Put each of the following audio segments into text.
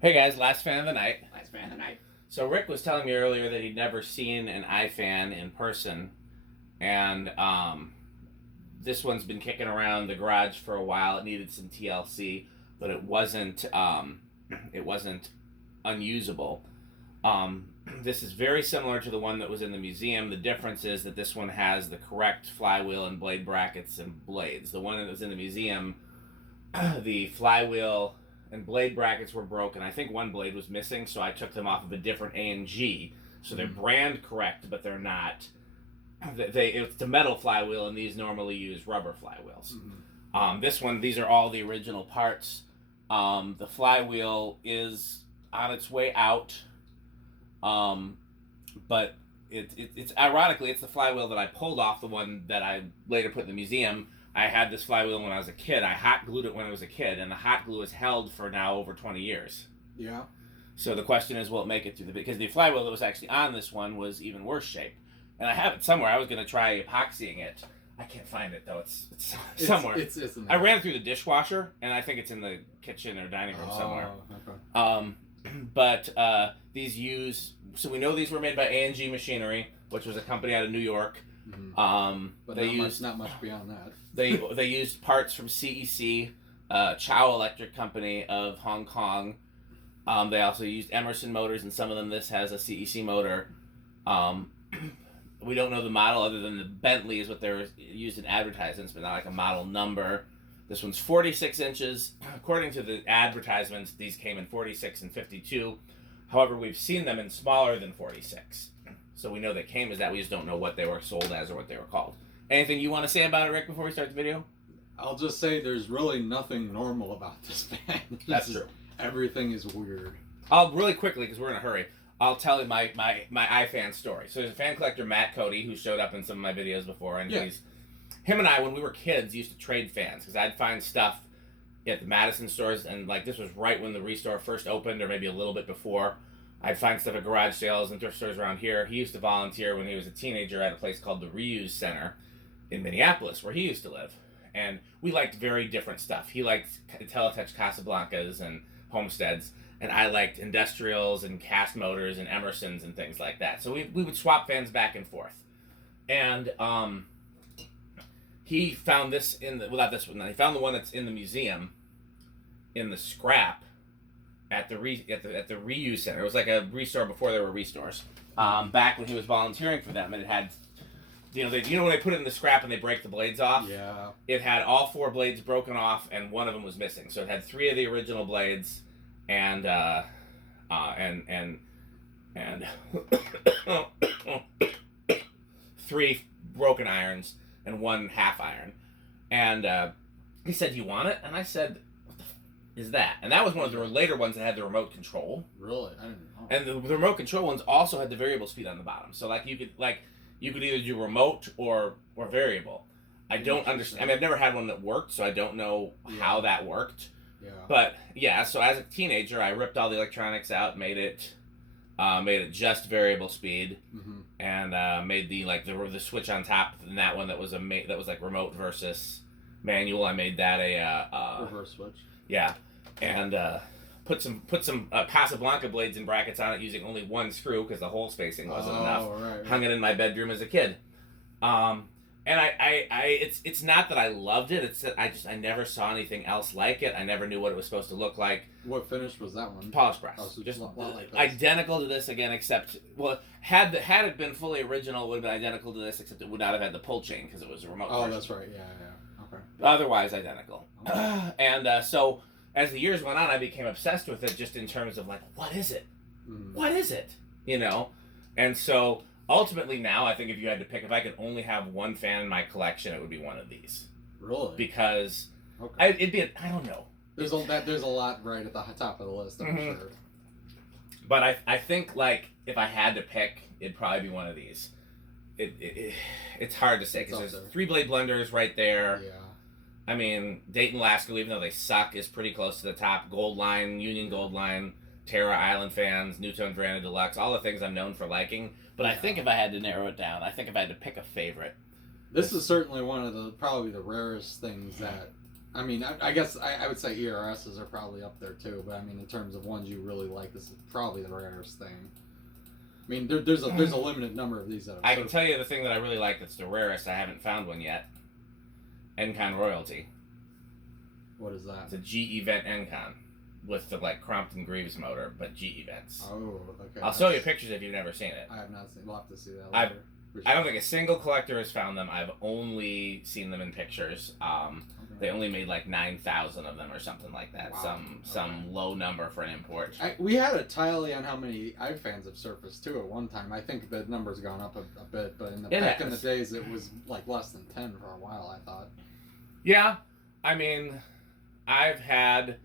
Hey guys, last fan of the night. Last fan of the night. So Rick was telling me earlier that he'd never seen an iFan in person, and this one's been kicking around the garage for a while. It needed some TLC, but it wasn't unusable. This is very similar to the one that was in the museum. The difference is that this one has the correct flywheel and blade brackets and blades. The one that was in the museum, the flywheel and blade brackets were broken. I think one blade was missing, so I took them off of a different A&G. So they're brand correct, but they're not. It's the metal flywheel, and these normally use rubber flywheels. This one, these are all the original parts. The flywheel is on its way out, but it's ironically it's the flywheel that I pulled off the one that I later put in the museum. I had this flywheel when I was a kid. I hot glued it when I was a kid, and the hot glue is held for now over 20 years. Yeah. So the question is, will it make it through because the flywheel that was actually on this one was even worse shape. And I have it somewhere. I was going to try epoxying it. I can't find it, though. It's somewhere. It's I ran it through the dishwasher, and I think it's in the kitchen or dining room somewhere. Okay. But these use... So we know these were made by A&G Machinery, which was a company out of New York. But they not much beyond that. They used parts from CEC, Chow Electric Company of Hong Kong. They also used Emerson motors, and some of them this has a CEC motor. We don't know the model other than the Bentley is what they're used in advertisements, but not like a model number. This one's 46 inches. According to the advertisements, these came in 46 and 52. However, we've seen them in smaller than 46. So we know they came as that. We just don't know what they were sold as or what they were called. Anything you want to say about it, Rick, before we start the video? I'll just say there's really nothing normal about this fan. That's true. Everything is weird. I'll really quickly, because we're in a hurry, I'll tell you my iFan story. So there's a fan collector, Matt Cody, who showed up in some of my videos before, and him and I, when we were kids, used to trade fans, because I'd find stuff at the Madison stores, and like this was right when the Restore first opened, or maybe a little bit before. I'd find stuff at garage sales and thrift stores around here. He used to volunteer when he was a teenager at a place called the Reuse Center in Minneapolis, where he used to live. And we liked very different stuff. He liked Teletech Casablancas and Homesteads, and I liked industrials and cast motors and Emersons and things like that. So we would swap fans back and forth. And he found this in the, well, not this one, he found the one that's in the museum in the scrap at the Reuse Center. It was like a Restore before there were Restores. Back when he was volunteering for them, and it had, when they put it in the scrap and they break the blades off? Yeah. It had all 4 blades broken off, and one of them was missing. So it had 3 of the original blades, and 3 broken irons and 1 half iron. And he said, "Do you want it?" And I said, is that? And that was one of the later ones that had the remote control. Really? I didn't know. And the remote control ones also had the variable speed on the bottom. So you could either do remote or variable. I don't understand. I mean, I've never had one that worked, so I don't know how that worked. Yeah. But yeah, so as a teenager, I ripped all the electronics out, made it just variable speed, and made the switch on top. And that one that was like remote versus manual. I made that a reverse switch. Yeah, and put some Casablanca blades and brackets on it using only 1 screw because the hole spacing wasn't enough. Right. Hung it in my bedroom as a kid. And it's not that I loved it. It's that I never saw anything else like it. I never knew what it was supposed to look like. What finish was that one? Polish press. Oh, so just like identical to this again, except had it been fully original, it would have been identical to this, except it would not have had the pull chain because it was a remote. Oh, version. That's right. Yeah. Okay. Otherwise identical. Okay. And so as the years went on, I became obsessed with it, just in terms of what is it? What is it? And so ultimately now, I think if I could only have one fan in my collection, it would be one of these. Really? Because I don't know. There's a lot right at the top of the list, I'm sure. But I think if I had to pick, it'd probably be one of these. It's hard to say because there's 3 blade blenders right there. Yeah. I mean, Dayton Lasco, even though they suck, is pretty close to the top. Gold Line, Union Gold Line, Terra Island fans, Newtone Veranda Deluxe, all the things I'm known for liking. But I think if I had to narrow it down, I think if I had to pick a favorite. This is certainly one of probably the rarest things that I mean, I guess I would say ERSs are probably up there too, but I mean, in terms of ones you really like, this is probably the rarest thing. I mean, there's a limited number of these that I can tell you the thing that I really like that's the rarest. I haven't found one yet. Encon Royalty. What is that? It's a GE Vent Encon with the like Crompton Greaves motor, but GE Vents. Oh, okay. I'll show you pictures if you've never seen it. I have not seen. We'll have to see that later. I don't think a single collector has found them. I've only seen them in pictures. They only made like 9,000 of them or something like that. Wow. Some low number for an import. We had a tally on how many iFans have surfaced too at one time. I think the number's gone up a bit, but back in the days it was like less than 10 for a while, I thought. Yeah, I mean, I've had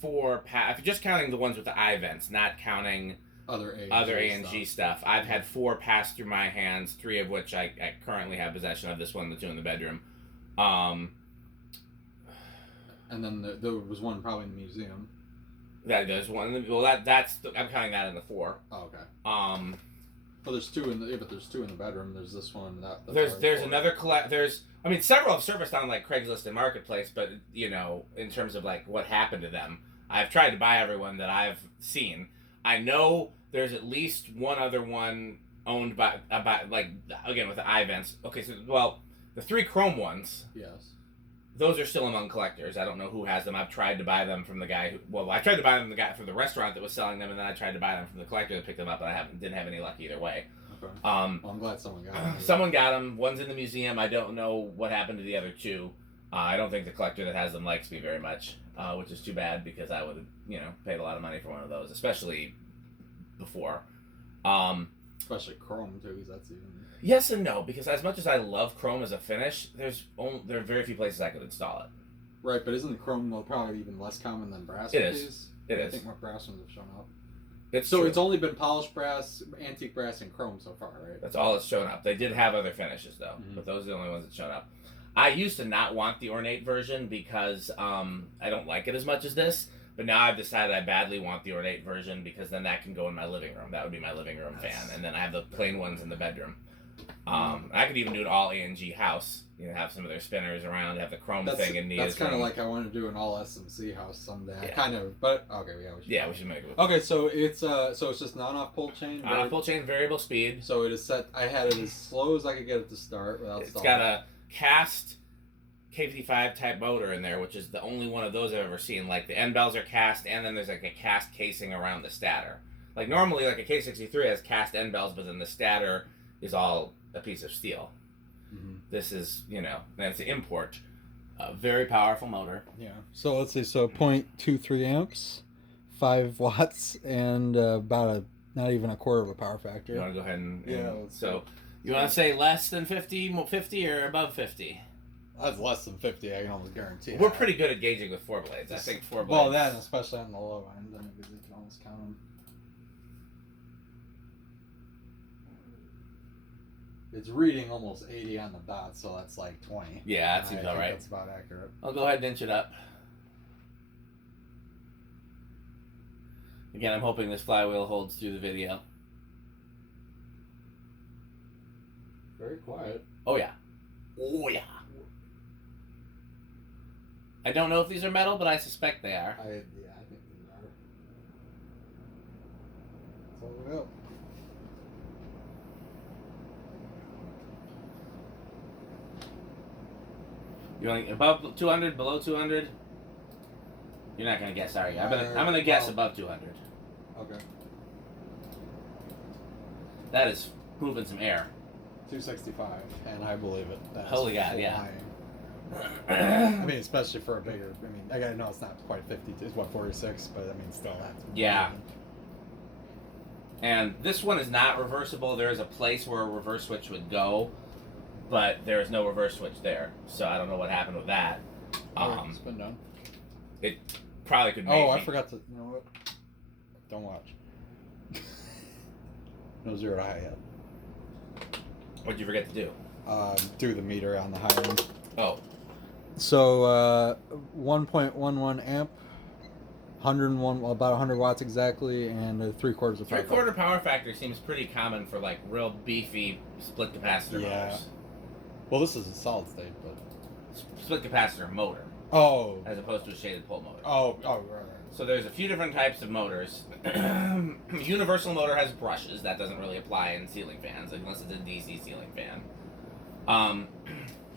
4 if you're just counting the ones with the I-vents, not counting other A&G stuff. I've had 4 pass through my hands, 3 of which I currently have possession of. This one, the 2 in the bedroom. And then there was one probably in the museum. There's one. Well, I'm counting that in the 4. Oh, okay. Well, there's 2 in the there's 2 in the bedroom. There's this one. There's another I mean, several have surfaced on like Craigslist and Marketplace, but you know, in terms of like what happened to them, I've tried to buy everyone that I've seen. I know there's at least one other one owned by like again with the I-vents. Okay, so the 3 chrome ones. Yes. Those are still among collectors. I don't know who has them. I've tried to buy them from the guy I tried to buy them from the guy from the restaurant that was selling them, and then I tried to buy them from the collector that picked them up, and I didn't have any luck either way. Okay. Well, I'm glad someone got them. Someone got them. One's in the museum. I don't know what happened to the other 2. I don't think the collector that has them likes me very much, which is too bad because I would have, paid a lot of money for one of those, especially before. Especially chrome too, because that's even. Yes and no, because as much as I love chrome as a finish, there are very few places I could install it. Right, but isn't chrome probably even less common than brass? It is. I think more brass ones have shown up. It's only been polished brass, antique brass, and chrome so far, right? That's all that's shown up. They did have other finishes though, but those are the only ones that showed up. I used to not want the ornate version because I don't like it as much as this. But now I've decided I badly want the ornate version because then that can go in my living room. That would be my living room fan, and then I have the plain ones in the bedroom. I could even do an all A&G house. Have some of their spinners around, have the chrome thing in the. That's kind of like I want to do an all SMC house someday. Yeah. But okay, we should make it. Okay, so it's just non-off pull chain. Non-off pull chain, variable speed. So it is set. I had it as slow as I could get it to start without. It's got a cast K55 type motor in there, which is the only one of those I've ever seen. Like the end bells are cast, and then there's like a cast casing around the stator. Like normally, like a K63 has cast end bells, but then the stator is all a piece of steel. Mm-hmm. This is, that's an import. A very powerful motor. Yeah. So let's see. So 0.23 amps, 5 watts, and about not even a quarter of a power factor. You want to go ahead and so you want to say less than 50 or above 50? That's less than 50. I can almost guarantee. We're pretty good at gauging with 4 blades. I think 4 blades. Well, that especially on the low end, then you can almost count them. It's reading almost 80 on the dot, so that's like 20. Yeah, that seems about right. That's about accurate. I'll go ahead and inch it up. Again, I'm hoping this flywheel holds through the video. Very quiet. Oh yeah. Oh yeah. I don't know if these are metal, but I suspect they are. I think they are. That's all we got. You want above 200, below 200? You're not gonna guess, are you? I'm gonna guess above 200. Okay. That is moving some air. 265, and I believe it. That's holy God, yeah. I mean, especially for a bigger. I mean, I gotta know it's not quite 50. It's 46, but I mean, still that's. Yeah. And this one is not reversible. There is a place where a reverse switch would go, but there is no reverse switch there. So I don't know what happened with that. It's been done. It probably could. I forgot to. You know what? Don't watch. No zero to high yet. What'd you forget to do? Do the meter on the high end. Oh. So 1.11 amp, 101, about 100 watts exactly, and 3/4 of power. 3/4 power factor seems pretty common for like real beefy split capacitor motors. Well, this is a solid state, but split capacitor motor. Oh. as opposed to a shaded pole motor. Oh, right. So there's a few different types of motors. Universal motor has brushes. That doesn't really apply in ceiling fans, unless it's a DC ceiling fan.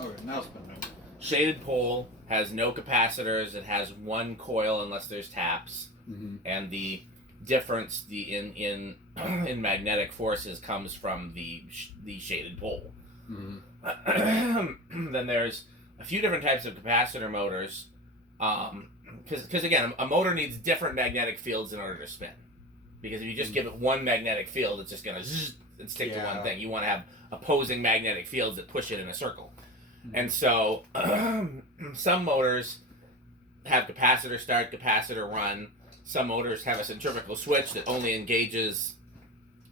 Okay, now it's been new. Shaded pole has no capacitors. It has one coil unless there's taps, and the difference in magnetic forces comes from the shaded pole. Then there's a few different types of capacitor motors. Because again, a motor needs different magnetic fields in order to spin. Because if you just give it one magnetic field, it's just going to stick to one thing. You want to have opposing magnetic fields that push it in a circle. And so some motors have capacitor start, capacitor run. Some motors have a centrifugal switch that only engages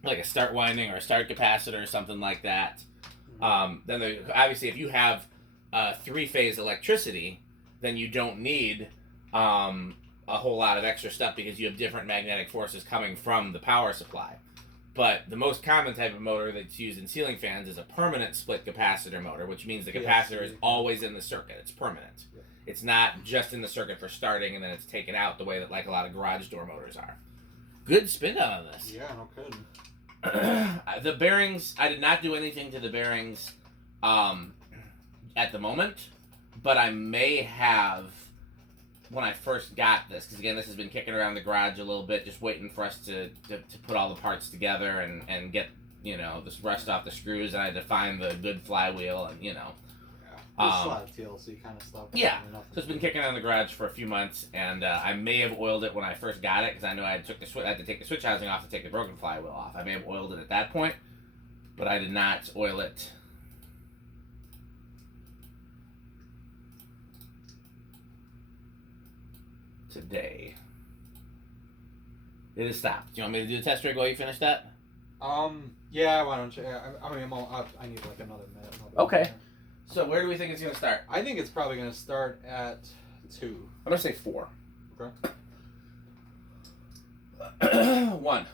like a start winding or a start capacitor or something like that. Then obviously if you have three-phase electricity, then you don't need a whole lot of extra stuff because you have different magnetic forces coming from the power supply. But the most common type of motor that's used in ceiling fans is a permanent split capacitor motor, which means the capacitor is always in the circuit. It's permanent. It's not just in the circuit for starting and then it's taken out the way that like a lot of garage door motors are. Good spin on this. Yeah, no kidding. The bearings, I did not do anything to the bearings at the moment, but I may have when I first got this, because again, this has been kicking around the garage a little bit, just waiting for us to put all the parts together and get, this rust off the screws, and I had to find the good flywheel, and, Just a lot of TLC kind of stuff. Yeah, so it's been kicking around the garage for a few months, and I may have oiled it when I first got it, because I know I had to take the switch housing off to take the broken flywheel off. I may have oiled it at that point, but I did not oil it today. It is stopped. Do you want me to do the test rig while you finish that? Yeah, why don't you? I mean, I need like another minute. Okay. So where do we think it's going to start? I think it's probably going to start at 2. I'm going to say 4. Okay. 1.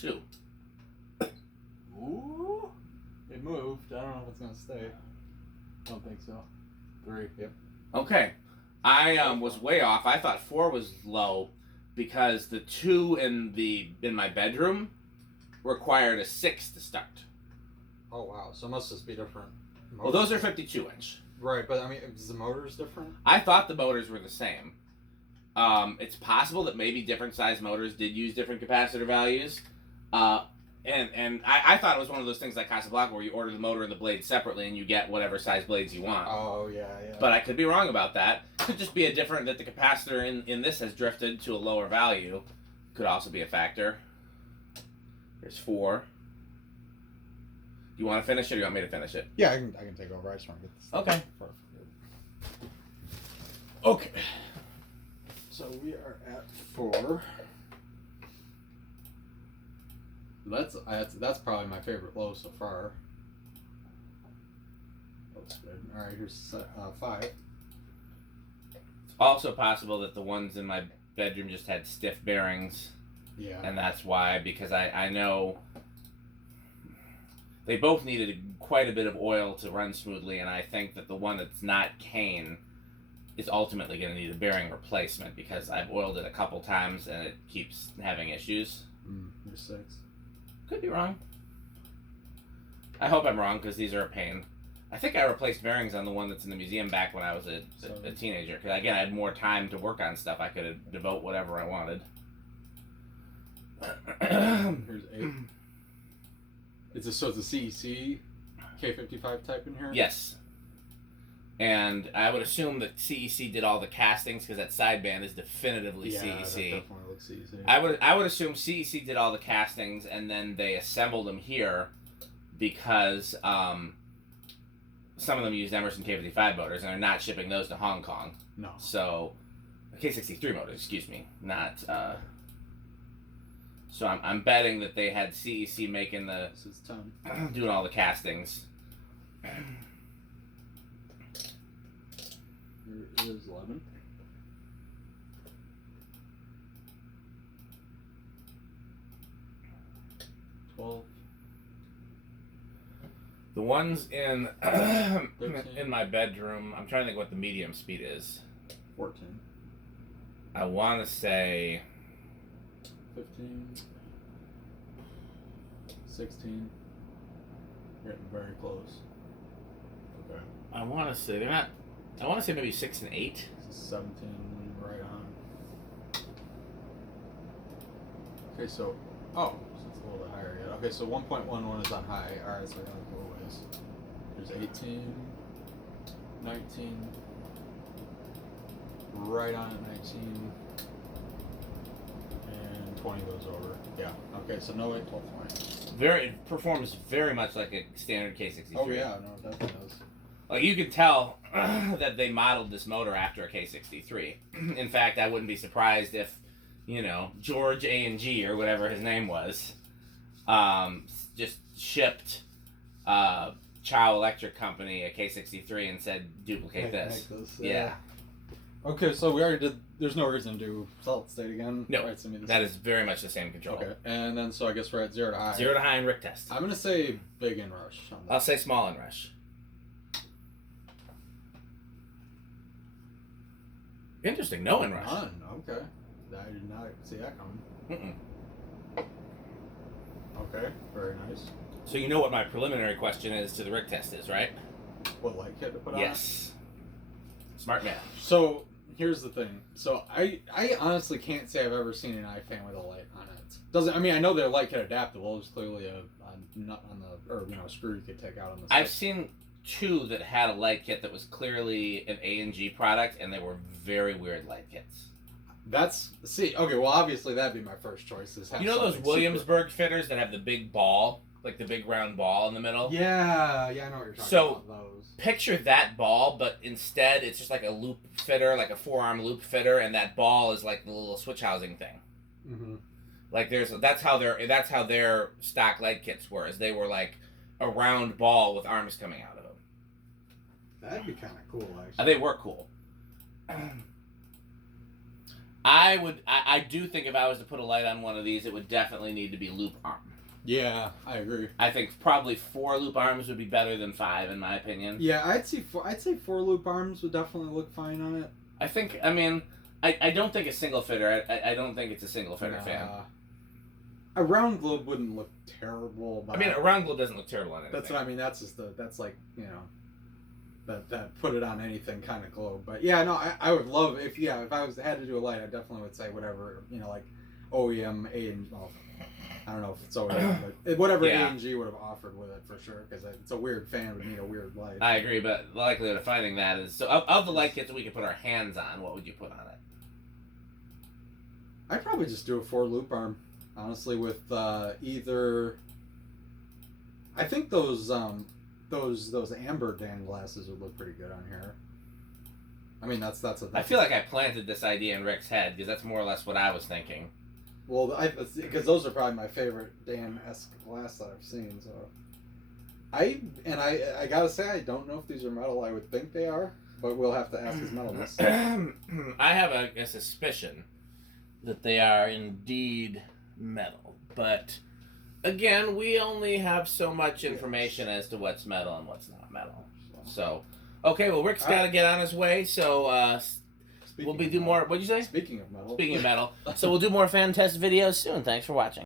2. Ooh. It moved. I don't know if it's going to stay. I don't think so. 3. Yep. Okay. I was way off. I thought 4 was low because the 2 in my bedroom required a 6 to start. Oh wow! So it must just be different motors. Well, those are 52-inch. Right, but I mean, is the motors different? I thought the motors were the same. It's possible that maybe different size motors did use different capacitor values. And I thought it was one of those things like Casablanca where you order the motor and the blade separately and you get whatever size blades you want. Oh, yeah. But I could be wrong about that. Could just be a different, that the capacitor in this has drifted to a lower value. Could also be a factor. There's 4. You want to finish it or you want me to finish it? Yeah, I can take over. I just want to get this. Okay. Okay. So we are at 4. That's probably my favorite low so far. That's good. All right, here's 5. It's also possible that the ones in my bedroom just had stiff bearings. Yeah. And that's why, because I know they both needed quite a bit of oil to run smoothly, and I think that the one that's not cane is ultimately going to need a bearing replacement because I've oiled it a couple times and it keeps having issues. Here's 6. Could be wrong. I hope I'm wrong because these are a pain. I think I replaced bearings on the one that's in the museum back when I was a teenager. Because again, I had more time to work on stuff. I could devote whatever I wanted. Here's 8. It's a CEC K55 type in here? Yes. And I would assume that CEC did all the castings because that sideband is definitively CEC. That definitely looks CEC. I would assume CEC did all the castings and then they assembled them here because some of them used Emerson K55 motors and they're not shipping those to Hong Kong. No. So K63 motors, excuse me, not. So I'm betting that they had CEC making the This is 10. doing all the castings. Here is 11. The ones in 13. in my bedroom, I'm trying to think what the medium speed is. 14. I want to say 15. 16. Getting very close. Okay. I want to say they're not. I want to say maybe 6 and 8. This is 17, right on. Okay, so so it's a little bit higher yet. Okay, so 1.11 is on high. All right, so I gotta go ways. There's 18, 19, right on at 19, and 20 goes over. Yeah. Okay, so no 8, 12 points. It performs very much like a standard K63. Oh yeah, no, it definitely does. Like you can tell that they modeled this motor after a K63. In fact, I wouldn't be surprised if, George A&G or whatever his name was, just shipped Chow Electric Company a K63 and said duplicate this. Make this, Yeah. Okay, so we already did. There's no reason to do solid state again. No, right, so that is very much the same control. Okay, and then so I guess we're at 0 to high. 0 to high and Rick test. I'm gonna say big in rush. On that. I'll say small and rush. Interesting, no in rush. None. Okay, I did not see that coming. Okay, very nice. So you know what my preliminary question is to the Rick test is, right? What light kit to put on? Yes. Smart man. So here's the thing. So I honestly can't say I've ever seen an iFan with a light on it. Doesn't I mean I know they're light kit adaptable. There's clearly a nut on the a screw you could take out on the. I've seen 2 that had a light kit that was clearly an A&G product, and they were very weird light kits. Okay. Well, obviously that'd be my first choice. Is have You know those something Williamsburg fitters that have the big ball, like the big round ball in the middle? Yeah, I know what you're talking So, about. Those. Picture that ball, but instead it's just like a loop fitter, like a 4-arm loop fitter, and that ball is like the little switch housing thing. Mm-hmm. Like that's how their stock light kits were. Is they were like a round ball with arms coming out of them. That'd be kind of cool, actually. They were cool. I do think if I was to put a light on one of these, it would definitely need to be loop arm. Yeah, I agree. I think probably 4 loop arms would be better than 5, in my opinion. Yeah, I'd say 4 loop arms would definitely look fine on it. I don't think a single fitter. I don't think it's a single fitter fan. A round globe wouldn't look terrible. But a round globe doesn't look terrible on anything. That's what I mean. That's like that put it on anything kind of globe. But yeah, no, I would love if I had to do a light, I definitely would say whatever like OEM A&G. Well, I don't know if it's OEM, but whatever A&G would have offered with it for sure, because it's a weird fan would need a weird light. I agree, but the likelihood of finding that is so. Of the light kits that we could put our hands on, what would you put on it? I'd probably just do a 4 loop arm, honestly, with either. I think those amber Dan glasses would look pretty good on here. I mean, that's I feel like I planted this idea in Rick's head because that's more or less what I was thinking. Well, because those are probably my favorite Dan-esque glass that I've seen. So, I gotta say I don't know if these are metal. I would think they are, but we'll have to ask his metalist. I have a suspicion that they are indeed metal, but again, we only have so much information as to what's metal and what's not metal. So, okay, well, Rick's got to get on his way, so we'll be do more. What'd you say? Speaking of metal. So we'll do more fan test videos soon. Thanks for watching.